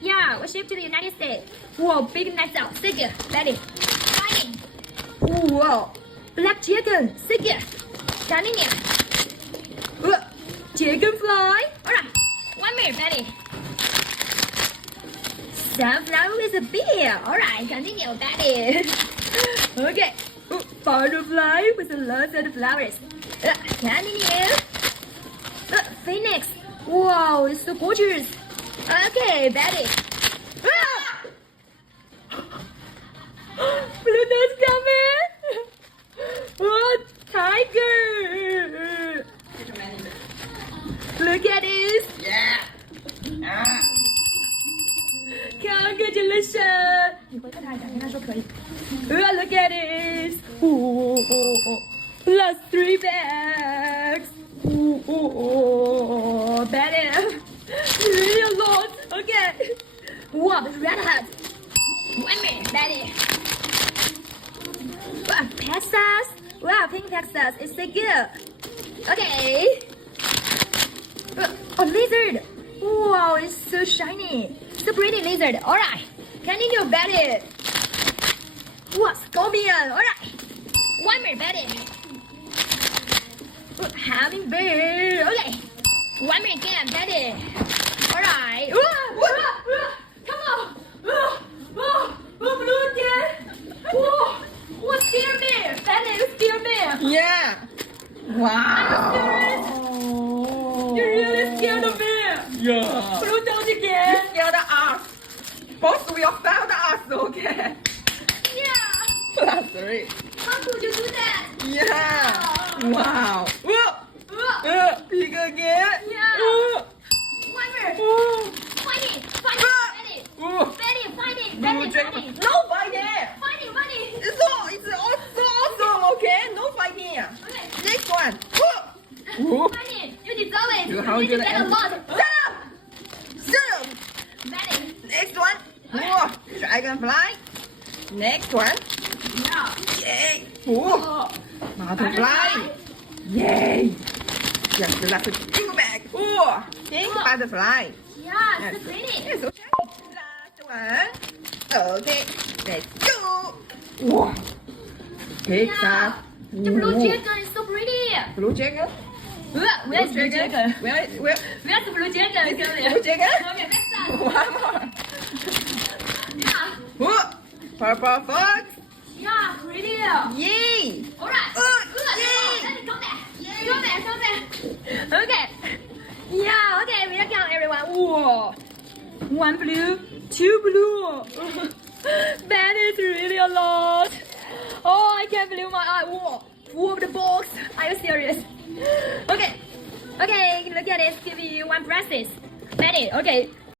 Yeah, we shipped to the United States. Whoa, big Nassau, Siggy, Betty. Fighting. Whoa, black chicken, Siggy. Standing here. Dragonfly. Alright, one more, Betty. Sunflower with a bear. Alright, continue, Betty. Okay. Butterfly with lots of flowers. Continue. Phoenix. Wow, it's so gorgeous. Okay, Betty. Blue nose coming. Oh, tiger. Look at this. Yeah. Congratulations. 你回头看一下，跟他说可以。Look at this. Plus 3 bags. Betty. Really a lot. Okay. Wow, red hat. One minute, Betty. Wow, Texas. Wow, pink Texas. It's so good. Okay. A lizard. Wow, it's so shiny. So pretty lizard. Alright. Continue, Betty. Wow, scorpion. Alright. One more, Betty. Hummingbird. Okay. One more again, Betty. Alright. Come on. Blue again. What steer me? Betty, steer me. Yeah. Wow. You're really scared of me. Yeah. Blue don't You again. scared us. Both of you failed us, okay? Yeah. Plus 3. How could you do that? Yeah. Wow. Big again. Yeah. One more. Fighting. Betty. Fighting. Blue dragon. No fighting. Fighting. It's so awesome, okay? No fighting. Okay. Next one. Woo. Fighting. You deserve it. You You how need to you get a lot. Shut up. Betty. Next one. Whoa. Dragonfly. Next one. Yeah. Yay. Whoa. Butterfly. Yay. Just like a jingle bag. Whoa. Pink butterfly. Yeah, so pretty. It's okay. Last one. Okay. Let's go. Whoa. Texas. Yeah. The blue dragon is so pretty. Blue dragon. Where's blue dragon? Where? Where's the blue dragon? Blue dragon? Okay, next one. One more. Yeah. Whoa. Purple fox. Yeah, pretty. Yay. Alright. Good. Yay. Let me come back. Come back. Okay. Yeah, okay, we are done, everyone. Whoa. One blue, two blue. That is really a lot. Oh, I can't believe my eye. Whoa. Full of the box. Are you serious? Okay. Okay, look at this. Give you one bracelet. Betty, okay.